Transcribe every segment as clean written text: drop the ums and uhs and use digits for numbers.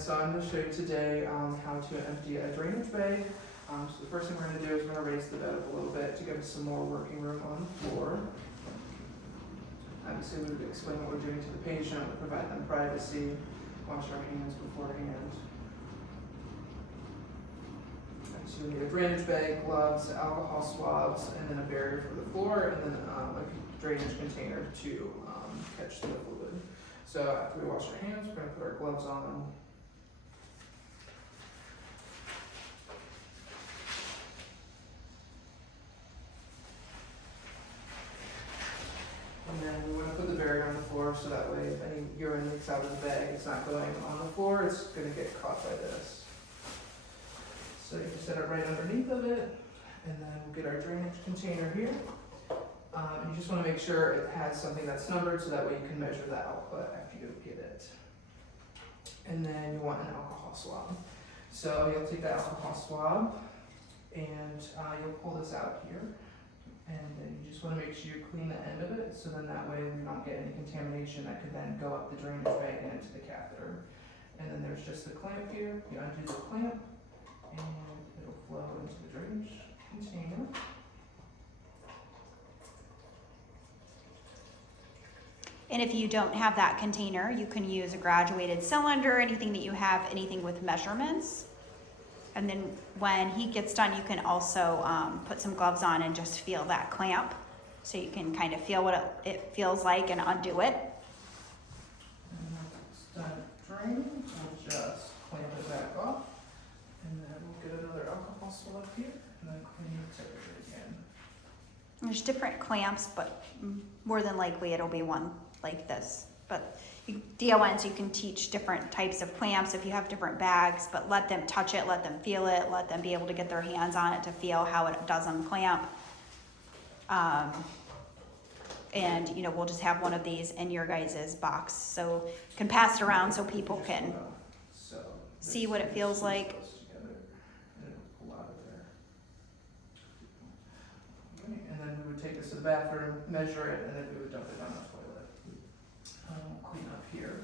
so I'm going to show you today how to empty a drainage bag. So the first thing we're going to do is we're going to raise the bed up a little bit to give us some more working room on the floor. Obviously, we would explain what we're doing to the patient, we provide them privacy, wash our hands beforehand. So we need a drainage bag, gloves, alcohol swabs, and then a barrier for the floor, and then a drainage container to catch the fluid. So after we wash our hands, we're going to put our gloves on. And then we want to put the barrier on the floor so that way if any urine leaks out of the bag, it's not going on the floor, it's going to get caught by this. So you can set it right underneath of it, and then we'll get our drainage container here. You just want to make sure it has something that's numbered so that way you can measure the output after you get it. And then you want an alcohol swab. So you'll take the alcohol swab and you'll pull this out here. And then you just want to make sure you clean the end of it, so then that way we don't get any contamination that could then go up the drainage bag and into the catheter. And then there's just the clamp here. You undo the clamp, and it'll flow into the drainage container. And if you don't have that container, you can use a graduated cylinder, anything that you have, anything with measurements. And then when he gets done, you can also put some gloves on and just feel that clamp. So you can kind of feel what it feels like and undo it. And once it's done draining, we'll just clamp it back off. And then we'll get another alcohol swab here, and then clean the tip of it again. There's different clamps, but more than likely it'll be one like this. But DONs, you can teach different types of clamps if you have different bags, but let them touch it, let them feel it, let them be able to get their hands on it to feel how it does unclamp. And you know, we'll just have one of these in your guys' box, so you can pass it around so people can see what it feels like. And then we would take this to the bathroom, measure it, and then we would dump it on the toilet. Clean up here.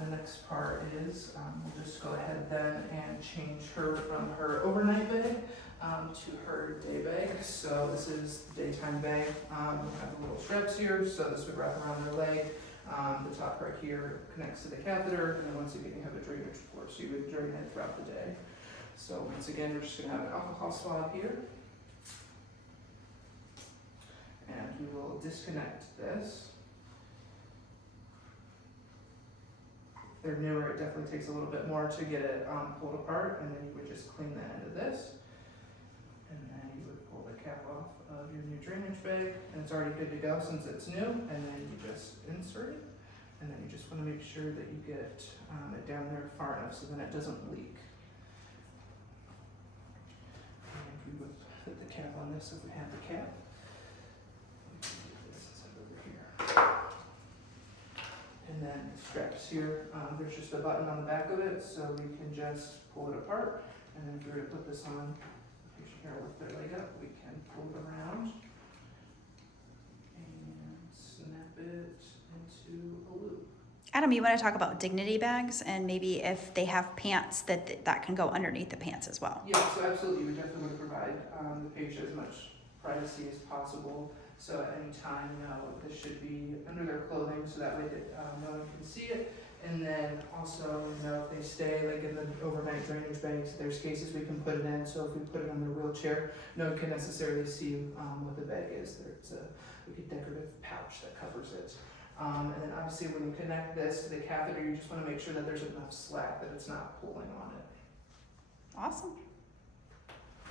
The next part is we'll just go ahead then and change her from her overnight bag to her day bag. So this is the daytime bag. We have the little straps here, so this would wrap around her leg. The top right here connects to the catheter, and then once again you have a drainage port, so you would drain it throughout the day. So once again, we're just going to have an alcohol swab here. And we will disconnect this. If they're newer, it definitely takes a little bit more to get it pulled apart, and then you would just clean the end of this. And then you would pull the cap off of your new drainage bag, and it's already good to go since it's new, and then you just insert it. And then you just want to make sure that you get it down there far enough so then it doesn't leak. And we would put the cap on this if we have the cap. And then the straps here, there's just a button on the back of it, so we can just pull it apart. And then if we were to put this on, the patient here with their leg up, we can pull it around and snap it into a loop. Adam, you want to talk about dignity bags and maybe if they have pants that can go underneath the pants as well? Yeah, so absolutely, we definitely want to provide the patient as much privacy as possible. So at any time, you know, this should be under their clothing so that way that no one can see it. And then also, you know, if they stay like in the overnight drainage bags, there's cases we can put it in. So if we put it on their wheelchair, no one can necessarily see what the bag is. There's a decorative pouch that covers it. And then obviously when you connect this to the catheter, you just want to make sure that there's enough slack that it's not pulling on it. Awesome.